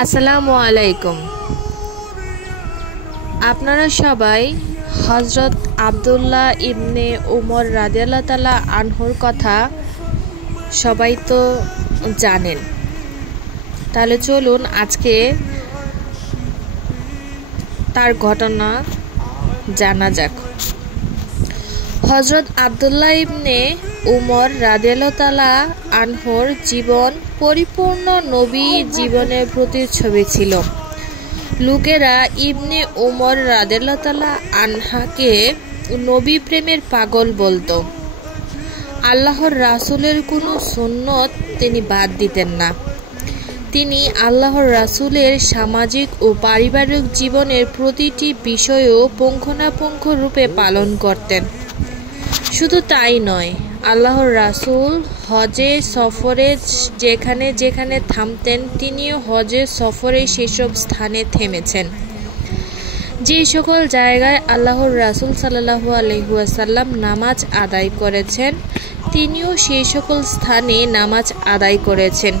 আসসালামু আলাইকুম। আপনারা সবাই হযরত আব্দুল্লাহ ইবনে উমর রাদিয়াল্লাহু তাআলা আনহুর কথা সবাই তো জানেন। তাহলে চলুন আজকে তার ঘটনা জানা যাক। হযরত আব্দুল্লাহ ইবনে উমর রাদিয়াল্লাহু তাআলা আনহুর জীবন পরিপূর্ণ নবী জীবনের প্রতিচ্ছবি ছিল। লোকেরা ইবনে উমর রাদিয়াল্লাহু তাআলা আনহাকে নবী প্রেমের পাগল বলতো। আল্লাহর রাসূলের কোনো সুন্নত তিনি বাদ দিতেন না। তিনি আল্লাহর রাসূলের সামাজিক ও পারিবারিক জীবনের প্রতিটি বিষয়ও পুঙ্খানুপুঙ্খ রূপে পালন করতেন। শুধু তাই নয়, আল্লাহর রাসূল হজের সফরে যেখানে যেখানে থামতেন তিনিও হজের সফরে সেসব স্থানে থেমেছেন। যে সকল জায়গায় আল্লাহর রাসূল সাল্লাল্লাহু আলাইহি ওয়াসাল্লাম নামাজ আদায় করেছেন তিনিও সেই সকল স্থানে নামাজ আদায় করেছেন।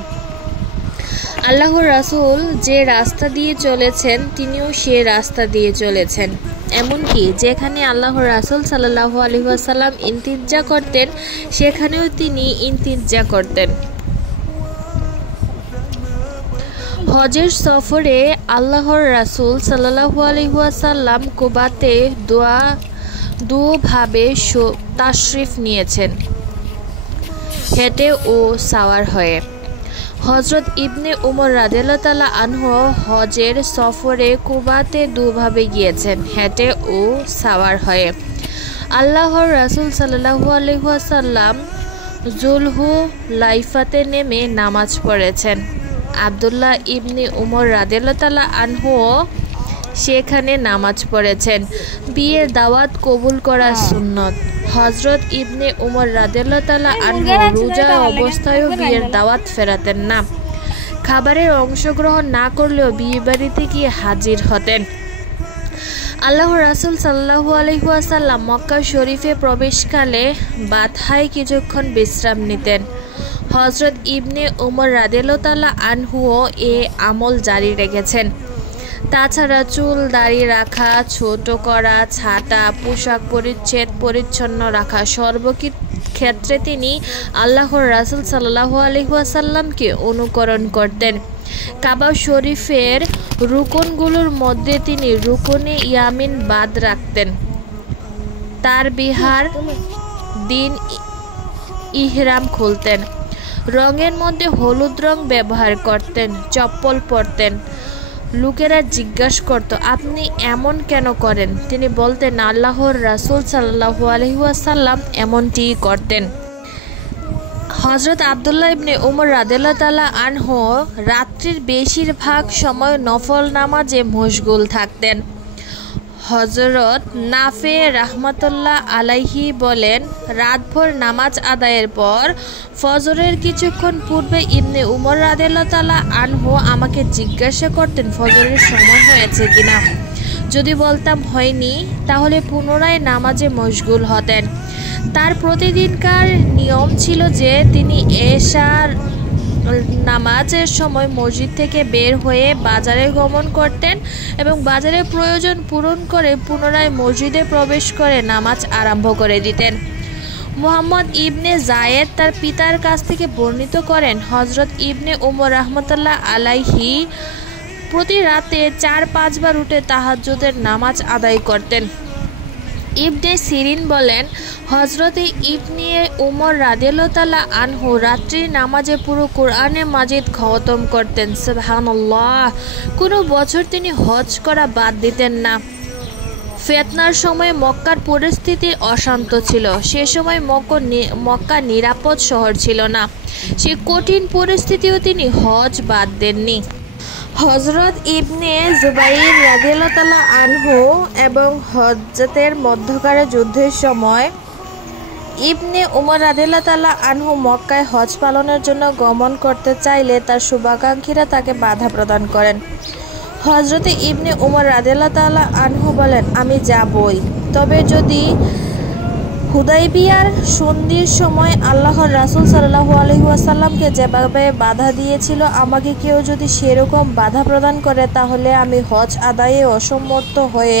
আল্লাহর রাসূল যে রাস্তা দিয়ে চলেছেন তিনিও সে রাস্তা দিয়ে চলেছেন। এমনকি যেখানে আল্লাহর রাসূল সাল্লাল্লাহু আলাইহি ওয়াসাল্লাম ইন্তিজা করতেন সেখানেও তিনি ইন্তিজা করতেন। হজের সফরে আল্লাহর রাসূল সাল্লাল্লাহু আলাইহি ওয়াসাল্লাম কুবাতে দুভাবে তাশরিফ নিয়েছেন, হেঁটে ও সাওয়ার হয়ে। হযরত ইবনে উমর রাদিয়াল্লাহু তাআলা আনহু হজের সফরে কুবাতে দুভাবে গিয়েছেন, হেঁটে ও সাওয়ার হয়ে। আল্লাহর রাসূল সাল্লাল্লাহু আলাইহি ওয়াসাল্লাম যুলহুলাইফাতে নেমে নামাজ পড়েছেন। আব্দুল্লাহ ইবনে উমর রাদিয়াল্লাহু তাআলা আনহু সেখানে নামাজ পড়েছেন। বিয়ের দাওয়াত কবুল করা সুন্নত। হযরত ইবনে উমর রাদিয়াল্লাহু তাআলা আনহু রোজা অবস্থায়ও বিয়ের দাওয়াত ফেরাতেন না। খাবারের অংশগ্রহণ না করলেও বিয়ে বাড়িতে গিয়ে হাজির হতেন। আল্লাহর রাসূল সাল্লাল্লাহু আলাইহি ওয়াসাল্লাম মক্কা শরীফে প্রবেশকালে বাতহায় কিছুক্ষণ বিশ্রাম নিতেন। হযরত ইবনে উমর রাদিয়াল্লাহু তাআলা আনহুও এ আমল জারি রেখেছেন। তাছাড়া চুল দাড়ি রাখা, ছোট করা, ছাঁটা, পোশাক পরিচ্ছদ পরিচ্ছন্ন রাখা সর্বক্ষেত্রে তিনি আল্লাহর রাসূল সাল্লাল্লাহু আলাইহি ওয়াসাল্লামকে অনুকরণ করতেন। কাবা শরীফের রুকনগুলোর মধ্যে তিনি রুকনে ইয়ামিন বাদ রাখতেন। তার বিহার দিন ইহরাম খুলতেন। রঙের মধ্যে হলুদ রং ব্যবহার করতেন। চপ্পল পরতেন। লোকেরা জিজ্ঞাসা করত, আপনি এমন কেন করেন? তিনি বলতেন, আল্লাহর রাসূল সাল্লাল্লাহু আলাইহি ওয়াসাল্লাম এমনটিই করতেন। হযরত আব্দুল্লাহ ইবনে উমর রাদিয়াল্লাহু তাআলা আনহু রাত্রির বেশিরভাগ সময় নফল নামাজে মশগুল থাকতেন। হযরত নাফে রাহমাতুল্লাহ আলাইহি বলেন, রাতভর নামাজ আদায়ের পর ফজরের কিছুক্ষণ পূর্বে ইবনে উমর রাদিয়াল্লাহু তাআলা আনহু আমাকে জিজ্ঞাসা করতেন ফজরের সময় হয়েছে কিনা। যদি বলতাম হয়নি তাহলে পুনরায় নামাজে মশগুল হতেন। তার প্রতিদিনকার নিয়ম ছিল যে তিনি এশার নামাজের সময় মসজিদ থেকে বের হয়ে বাজারে গমন করতেন এবং বাজারের প্রয়োজন পূরণ করে পুনরায় মসজিদে প্রবেশ করে নামাজ আরম্ভ করে দিতেন। মুহাম্মদ ইবনে জায়েদ তার পিতার কাছ থেকে বর্ণিত করেন, হযরত ইবনে উমর রাহমাতুল্লাহ আলাইহি প্রতি রাতে 4-5 বার উঠে তাহাজ্জুদের নামাজ আদায় করতেন। ইবনে সিরিন বলেন, হযরত ইবনে উমর রাদিয়াল্লাহু তাআলা আনহু রাত্রির নামাজে পুরো কোরআনে মাজিদ খতম করতেন। সুবহানাল্লাহ। কোনো বছর তিনি হজ করা বাদ দিতেন না। ফিতনার সময় মক্কার পরিস্থিতি অশান্ত ছিল। সে সময় মক্কা নিরাপদ শহর ছিল না। সে কঠিন পরিস্থিতিও তিনি হজ বাদ দেননি। হযরত ইবনে জুবাইর রাদিয়াল্লাহু তাআলা আনহু এবং হজ্জতের মধ্যকার যুদ্ধের সময় ইবনে উমর রাদিয়াল্লাহু তাআলা আনহু মক্কায় হজ পালনের জন্য গমন করতে চাইলে তার শুভাকাঙ্ক্ষীরা তাকে বাধা প্রদান করেন। হযরত ইবনে উমর রাদিয়াল্লাহু তাআলা আনহু বলেন, আমি যাবই, তবে যদি হুদাইবিয়ার সন্ধির সময় আল্লাহর রাসূল সাল্লাল্লাহু আলাইহি ওয়াসাল্লামকে যেভাবে বাধা দিয়েছিল, আমাকে কেউ যদি সেরকম বাধা প্রদান করে তাহলে আমি হজ আদায়ে অসমর্থ হয়ে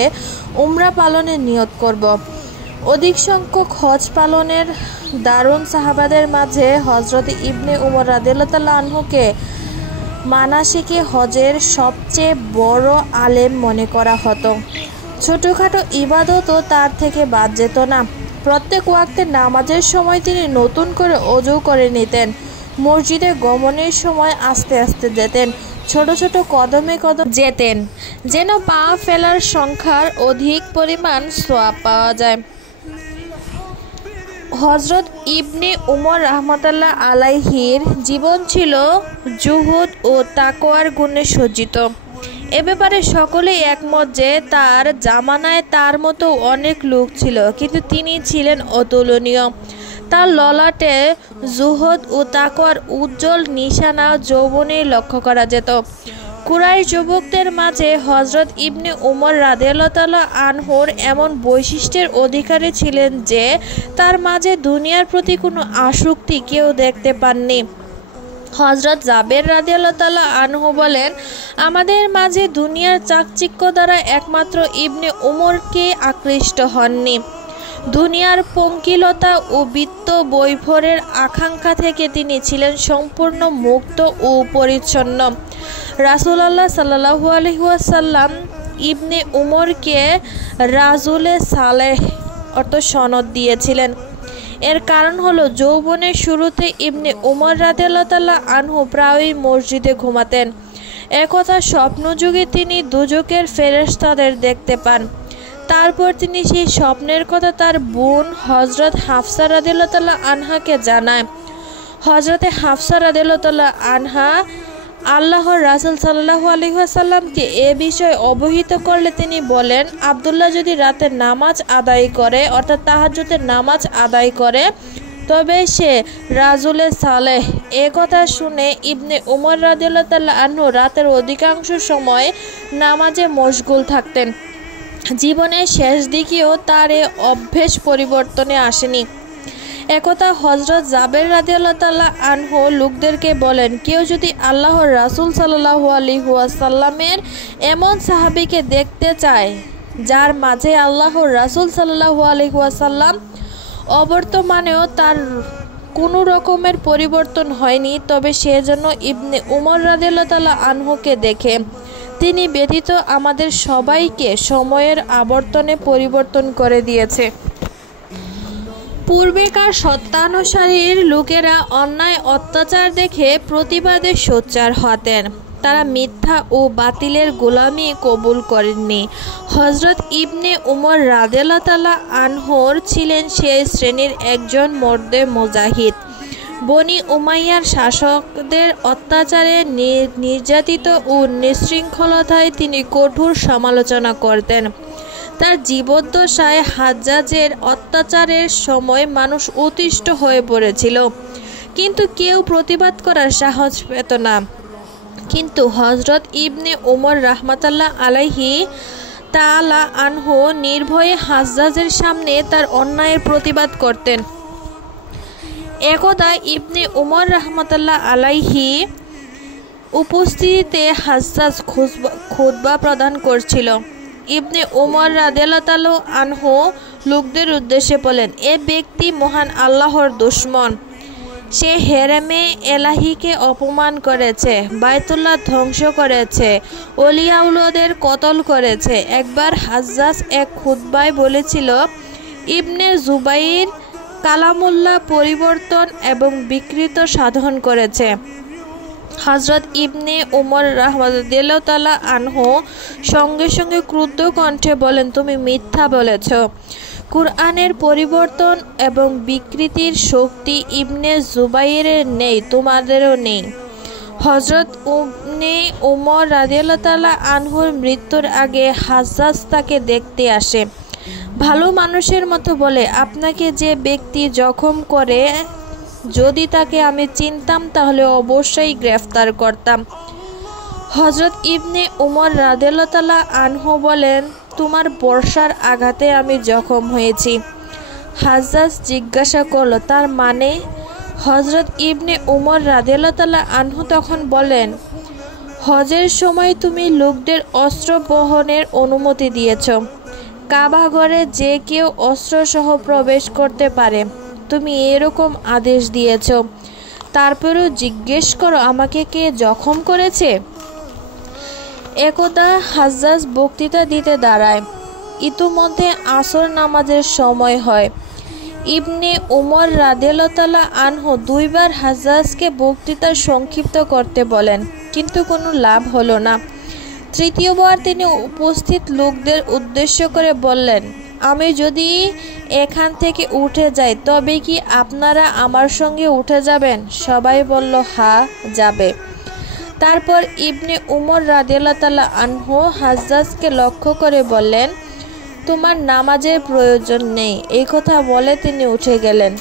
উমরা পালনের নিয়ত করব। অধিক সংখ্যক হজ পালনের দারুণ সাহাবাদের মাঝে হযরত ইবনে উমর রাদিয়াল্লাহু তাআলা আনহুকে মানাসিকে হজের সবচেয়ে বড় আলেম মনে করা হতো। ছোটখাটো ইবাদতও তার থেকে বাদ যেত না। প্রত্যেক ওয়াক্তে নামাজের সময় তিনি নতুন করে ওযু করে নিতেন। মসজিদে গমনের সময় আস্তে আস্তে যেতেন, ছোট ছোট কদমে কদমে যেতেন, যেন পা ফেলার সংখ্যার অধিক পরিমাণ সওয়াব পাওয়া যায়। হযরত ইবনে উমর রাহমাতুল্লাহ আলাইহির জীবন ছিল জুহুদ ও তাকওয়ার গুণে সজ্জিত। এ ব্যাপারে সকলেই একমত যে তার জামানায় তার মতো অনেক লোক ছিল, কিন্তু তিনি ছিলেন অতুলনীয়। তার ললাটে জুহুদ ও তাকওয়ার উজ্জ্বল নিশানা যৌবনেই লক্ষ্য করা যেত। কুরাইশ যুবকদের মাঝে হযরত ইবনে উমর রাদিয়াল্লাহু তাআলা আনহুর এমন বৈশিষ্ট্যের অধিকারী ছিলেন যে তার মাঝে দুনিয়ার প্রতি কোনো আসক্তি কেউ দেখতে পাননি। হযরত জাবের রাদিয়াল্লাহু তাআলা আনহু বলেন, আমাদের মাঝে দুনিয়ার চাকচিক্য দ্বারা একমাত্র ইবনে উমরকে আকৃষ্ট হননি। দুনিয়ার পঙ্কিলতা ও বিত্ত বৈভবের আকাঙ্ক্ষা থেকে তিনি ছিলেন সম্পূর্ণ মুক্ত ও পরিচ্ছন্ন। রাসূলুল্লাহ সাল্লাল্লাহু আলাইহি ওয়াসাল্লাম ইবনে উমরকে রাজুলে সালেহ অর্থ সনদ দিয়েছিলেন। এর কারণ হলো যৌবনের শুরুতে ইবনে উমর রাদিয়াল্লাহু তাআলা আনহু প্রায়ই মসজিদে ঘুমাতেন। একথা স্বপ্নযুগে তিনি দুজকের ফেরেশতাদের দেখতে পান। তারপর তিনি সেই স্বপ্নের কথা তার বোন হযরত হাফসা রাদিয়াল্লাহু তাআলা আনহাকে জানায়। হযরতে হাফসা রাদিয়াল্লাহু তাআলা আনহা আল্লাহর রাসূল সাল্লাল্লাহু আলাইহি ওয়াসাল্লামকে এ বিষয়ে অবহিত করলে তিনি বলেন, আব্দুল্লাহ যদি রাতের নামাজ আদায় করে অর্থাৎ তাহাজ্জুদের নামাজ আদায় করে তবে সে রাজুলে সালেহ। এ কথা শুনে ইবনে উমর রাদিয়াল্লাহু তাআলা আনহু রাতের অধিকাংশ সময় নামাজে মশগুল থাকতেন। জীবনের শেষ দিকেও তার এ অভ্যেস পরিবর্তনে আসেনি। একথা হযরত জাবের রাদিয়াল্লাহু তাআলা আনহু লোকদেরকে বলেন, কেউ যদি আল্লাহর রাসূল সাল্লাল্লাহু আলাইহি ওয়াসাল্লামের এমন সাহাবীকে দেখতে চায় যার মাঝে আল্লাহর রাসূল সাল্লাল্লাহু আলাইহি ওয়াসাল্লাম অবর্তমানেও তার কোনো রকমের পরিবর্তন হয়নি, তবে সেজন্য ইবনে উমর রাদিয়াল্লাহু তাআলা আনহুকে দেখে। তিনি ব্যতীত আমাদের সবাইকে সময়ের আবর্তনে পরিবর্তন করে দিয়েছে। পূর্বেকার সত্যানুসারীর লোকেরা অন্যায় অত্যাচার দেখে প্রতিবাদে সোচ্চার হতেন। তারা মিথ্যা ও বাতিলের গোলামি কবুল করেননি। হযরত ইবনে উমর রাদিয়াল্লাহু তাআলা আনহুর ছিলেন সেই শ্রেণীর একজন মর্দে মুজাহিদ। বনি উমাইয়ার শাসকদের অত্যাচারে নির্যাতিত ও নিশৃঙ্খলতায় তিনি কঠোর সমালোচনা করতেন। তার জীবদ্দশায় হাজ্জাজের অত্যাচারের সময় মানুষ অতিষ্ঠ হয়ে পড়েছিল, কিন্তু কেউ প্রতিবাদ করার সাহস পেত না। কিন্তু হযরত ইবনে উমর রাহমাতুল্লাহ আলাইহি তাআলা আনহু নির্ভয়ে হাজ্জাজের সামনে তার অন্যায়ের প্রতিবাদ করতেন। একদা ইবনে উমর রাহমাতুল্লাহ আলাইহি উপস্থিতিতে হাজ্জাজ খুতবা প্রদান করছিল। ইবনে উমর রাদিয়াল্লাহু তাআলা আনহু লোকদের উদ্দেশ্যে বলেন, এ ব্যক্তি মহান আল্লাহর দুশমন। সে হেরেমে এলাহিকে অপমান করেছে, বায়তুল্লাহ ধ্বংস করেছে, ওলিয়াউলদের কতল করেছে। একবার হাজ্জাজ এক খুতবায় বলেছিল, ইবনে জুবাইর কালামুল্লাহ পরিবর্তন এবং বিকৃত সাধন করেছে। হযরত ইবনে উমর রাদিয়াল্লাহু তাআলা আনহু সঙ্গে সঙ্গে ক্রুদ্ধ কণ্ঠে বলেন, তুমি মিথ্যা বলেছ। কুরআনের পরিবর্তন এবং বিকৃতির শক্তি ইবনে জুবাইরের নেই, তোমাদেরও নেই। হযরত ইবনে উমর রাদিয়াল্লাহু তাআলা আনহুর মৃত্যুর আগে হাজ্জাজ তাকে দেখতে আসে। ভালো মানুষের মতো বলে, আপনাকে যে ব্যক্তি জখম করে যদি তাকে আমি চিনতাম তাহলে অবশ্যই গ্রেফতার করতাম। হযরত ইবনে উমর রাদিয়াল্লাহু তাআলা আনহু বলেন, তোমার বর্ষার আঘাতে আমি জখম হয়েছি। হাজ্জাজ জিজ্ঞাসা করলো, তার মানে? হযরত ইবনে উমর রাদিয়াল্লাহু তাআলা আনহু তখন বলেন, হজের সময় তুমি লোকদের অস্ত্র বহনের অনুমতি দিয়েছ। কাবা ঘরে যে কেউ অস্ত্রসহ প্রবেশ করতে পারে, তুমি এরকম আদেশ দিয়েছ। তারপরেও জিজ্ঞেস করো আমাকে কে জখম করেছে। একদা হাজ্জাজ বক্তৃতা দিতে দাঁড়ায়। ইতোমধ্যে আসর নামাজের সময় হয়। ইবনে উমর রাদিয়াল্লাহু তাআলা আনহু দুইবার হাজ্জাজকে বক্তৃতা সংক্ষিপ্ত করতে বলেন, কিন্তু কোনো লাভ হলো না। তৃতীয়বার তিনি উপস্থিত লোকদের উদ্দেশ্য করে বললেন, আমি যদি এখান থেকে উঠে যাই তবে কি আপনারা আমার সঙ্গে উঠে যাবেন? সবাই বলল, হ্যাঁ, যাবে। তারপর ইবনে উমর রাদিয়াল্লাহু তাআলা আনহু হাজ্জাজকে লক্ষ্য করে বললেন, তোমার নামাজের প্রয়োজন নেই। এই কথা বলে তিনি উঠে গেলেন।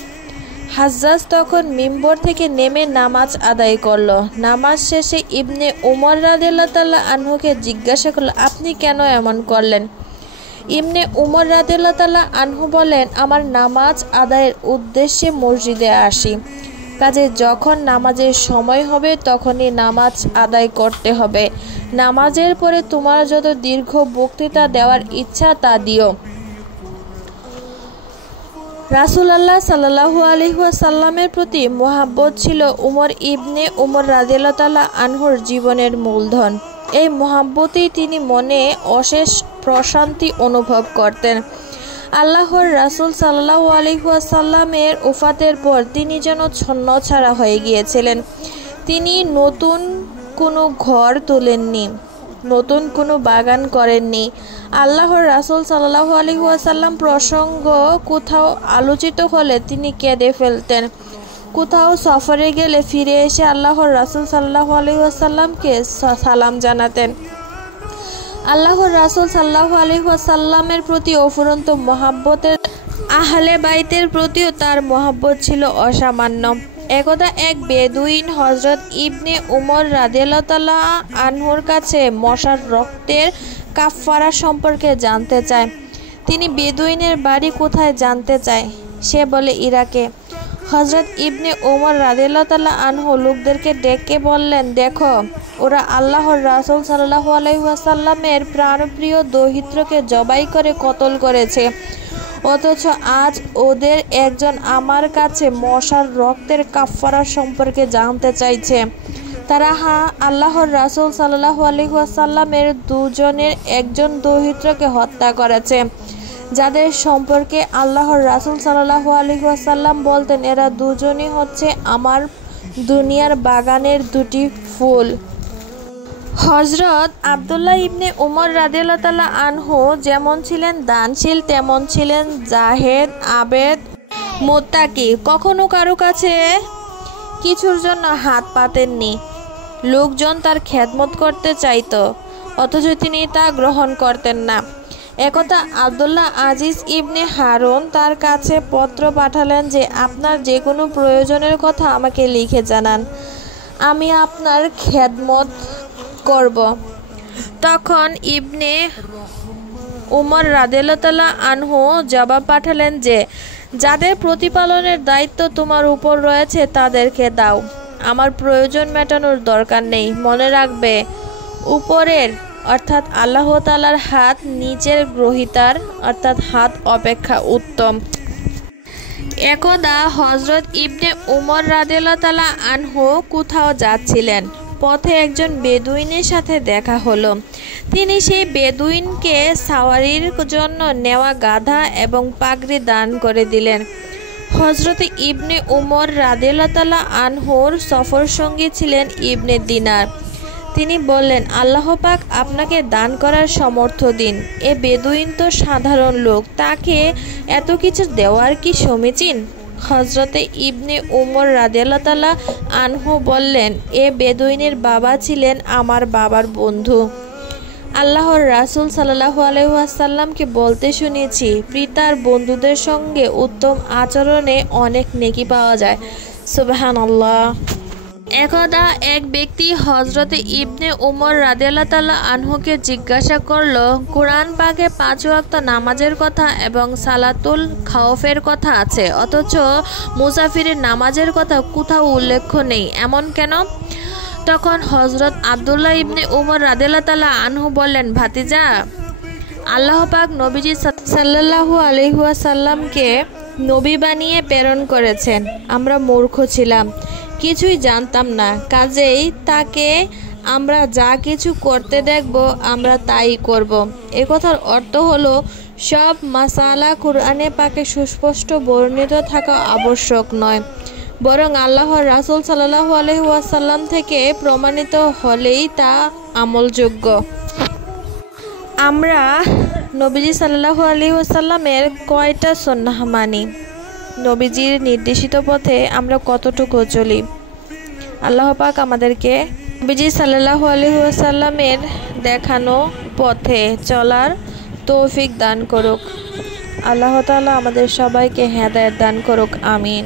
হাজ্জাজ তখন মিম্বর থেকে নেমে নামাজ আদায় করল। নামাজ শেষে ইবনে উমর রাদিয়াল্লাহু তাআলা আনহুকে জিজ্ঞাসা করল, আপনি কেন এমন করলেন? ইবনে উমর রাদিয়াল্লাহু তাআলা আনহু বলেন, আমার নামাজ আদায়ের উদ্দেশ্যে মসজিদে আসি, কাজে যখন নামাজের সময় হবে তখনই নামাজ আদায় করতে হবে। নামাজের পরে তোমার যত দীর্ঘ বক্তৃতা দেওয়ার ইচ্ছা তা দিও। রাসূলুল্লাহ সাল্লাল্লাহু আলাইহি ওয়াসাল্লামের প্রতি মুহাব্বত ছিল উমর ইবনে উমর রাদিয়াল্লাহু তাআলা আনহুর জীবনের মূলধন। এই মুহাব্বতেই তিনি মনে অশেষ প্রশান্তি অনুভব করতেন। আল্লাহর রাসূল সাল্লাল্লাহু আলাইহি ওয়াসাল্লামের ওফাতের পর তিনি যেন ছন্নছাড়া হয়ে গিয়েছিলেন। তিনি নতুন কোনো ঘর তোলেননি, নতুন কোনো বাগান করেননি। আল্লাহর রাসূল সাল্লাল্লাহু আলাইহি ওয়াসাল্লাম প্রসঙ্গ কোথাও আলোচিত হলে তিনি কেঁদে ফেলতেন। কোথাও সফরে গেলে ফিরে এসে আল্লাহর রাসূল সাল্লাল্লাহু আলাইহি ওয়াসাল্লামকে সালাম জানাতেন। আল্লাহর রাসূল সাল্লাল্লাহু আলাইহি ওয়াসাল্লামের প্রতি অফুরন্ত মহব্বতের আহলে বাইতের প্রতিও তার মহব্বত ছিল অসামান্য। একদা এক বেদুইন হযরত ইবনে উমর রাদিয়াল্লাহু তাআলা আনহুর কাছে মশার রক্তের কাফফারা সম্পর্কে জানতে চায়। তিনি বেদুইনের বাড়ি কোথায় জানতে চায়। সে বলে, ইরাকে। হযরত ইবনে উমর রাদিয়াল্লাহু তাআলা আনহু লোকদেরকে ডেকে বললেন, দেখো, ওরা আল্লাহর রাসূল সাল্লাল্লাহু আলাইহি ওয়াসাল্লামের প্রাণপ্রিয় দৌহিত্রকে জবাই করে কতল করেছে, অথচ আজ ওদের একজন আমার কাছে মশার রক্তের কাফফারা সম্পর্কে জানতে চাইছে। তারা আল্লাহর রাসূল সাল্লাল্লাহু আলাইহি ওয়াসাল্লামের দুজনের একজন দৌহিত্রকে হত্যা করেছে, যাদের সম্পর্কে আল্লাহর রাসূল সাল্লাল্লাহু আলাইহি ওয়াসাল্লাম বলতেন, এরা দুজনই হচ্ছে আমার দুনিয়ার বাগানের দুটি ফুল। হযরত আব্দুল্লাহ ইবনে উমর রাদিয়াল্লাহু তাআলা আনহু যেমন ছিলেন দানশীল, তেমন ছিলেন জাহেদ, আবেদ, মুত্তাকি। কখনো কারো কাছে কিছুর জন্য হাত পাতেননি। লোকজন তার খেদমত করতে চাইত, অথচ তিনি তা গ্রহণ করতেন না। একদা আব্দুল্লাহ আজিজ ইবনে হারুন তার কাছে পত্র পাঠালেন যে, আপনার যে কোনো প্রয়োজনের কথা আমাকে লিখে জানান, আমি আপনার খেদমত করব। তখন ইবনে উমর রাদিয়াল্লাহু তাআলা আনহু জবাব পাঠালেন যে, যাদের প্রতিপালনের দায়িত্ব তোমার উপর রয়েছে তাদেরকে দাও, আমার প্রয়োজন মেটানোর দরকার নেই। মনে রাখবে, উপরের অর্থাৎ আল্লাহ তাআলার হাত নিচের গ্রহীতার অর্থাৎ হাত অপেক্ষা উত্তম। একদা হযরত ইবনে উমর রাদিয়াল্লাহু তাআলা আনহু কোথাও যাচ্ছিলেন। পথে একজন বেদুইনের সাথে দেখা হলো। তিনি সেই বেদুইনকে সাওয়ারির জন্য নেওয়া গাধা এবং পাগড়ি দান করে দিলেন। হযরত ইবনে উমর রাদিয়াল্লাহু তাআলা আনহুর সফর সঙ্গী ছিলেন ইবনে দিনার। তিনি বললেন, আল্লাহ পাক আপনাকে দান করার সামর্থ্য দিন। এ বেদুইন তো সাধারণ লোক, তাকে এত কিছু দেওয়ার কি সমীচীন? হযরতে ইবনে উমর রাদিয়াল্লাহু তাআলা আনহু বললেন, এ বেদুইনের বাবা ছিলেন আমার বাবার বন্ধু। আল্লাহর রাসূল সাল্লাল্লাহু আলাইহি ওয়াসাল্লামকে বলতে শুনেছি, পিতার বন্ধুদের সঙ্গে উত্তম আচরণে অনেক নেকি পাওয়া যায়। সুবহানাল্লাহ। একদা এক ব্যক্তি হযরতে ইবনে উমর রাদিয়াল্লাহু তাআলা আনহুকে জিজ্ঞাসা করল, কুরআন পাকে 5 ওয়াক্ত নামাজের কথা এবং সালাতুল খাওফের কথা আছে, অথচ মুসাফিরের নামাজের কথা কোথাও উল্লেখ নেই, এমন কেন? তখন হযরত আব্দুল্লাহ ইবনে উমর রাদিয়াল্লাহু তাআলা আনহু বললেন, ভাতিজা, আল্লাহ পাক নবীজি সাল্লাল্লাহু আলাইহি ওয়াসাল্লামকে নবী বানিয়ে প্রেরণ করেছেন। আমরা মূর্খ ছিলাম, কিছুই জানতাম না, কাজেই তাকে আমরা যা কিছু করতে দেখব আমরা তাই করব। এ কথার অর্থ হলো সব মাসালা কুরআনে পাকে সুস্পষ্ট বর্ণিত থাকা আবশ্যক নয়, বরং আল্লাহর রাসূল সাল্লাল্লাহু আলাইহি ওয়াসাল্লাম থেকে প্রমাণিত হলেই তা আমলযোগ্য। আমরা নবীজি সাল্লাল্লাহু আলাইহি ওয়াসাল্লামের কয়টা সুন্নাহ মানি? নবীজির নির্দেশিত পথে আমরা কতটুকু চলি? আল্লাহ পাক আমাদেরকে নবীজি সাল্লাল্লাহু আলাইহি ওয়াসাল্লামের দেখানো পথে চলার তৌফিক দান করুক। আল্লাহ তাআলা আমাদের সবাইকে হেদায়েত দান করুক। আমিন।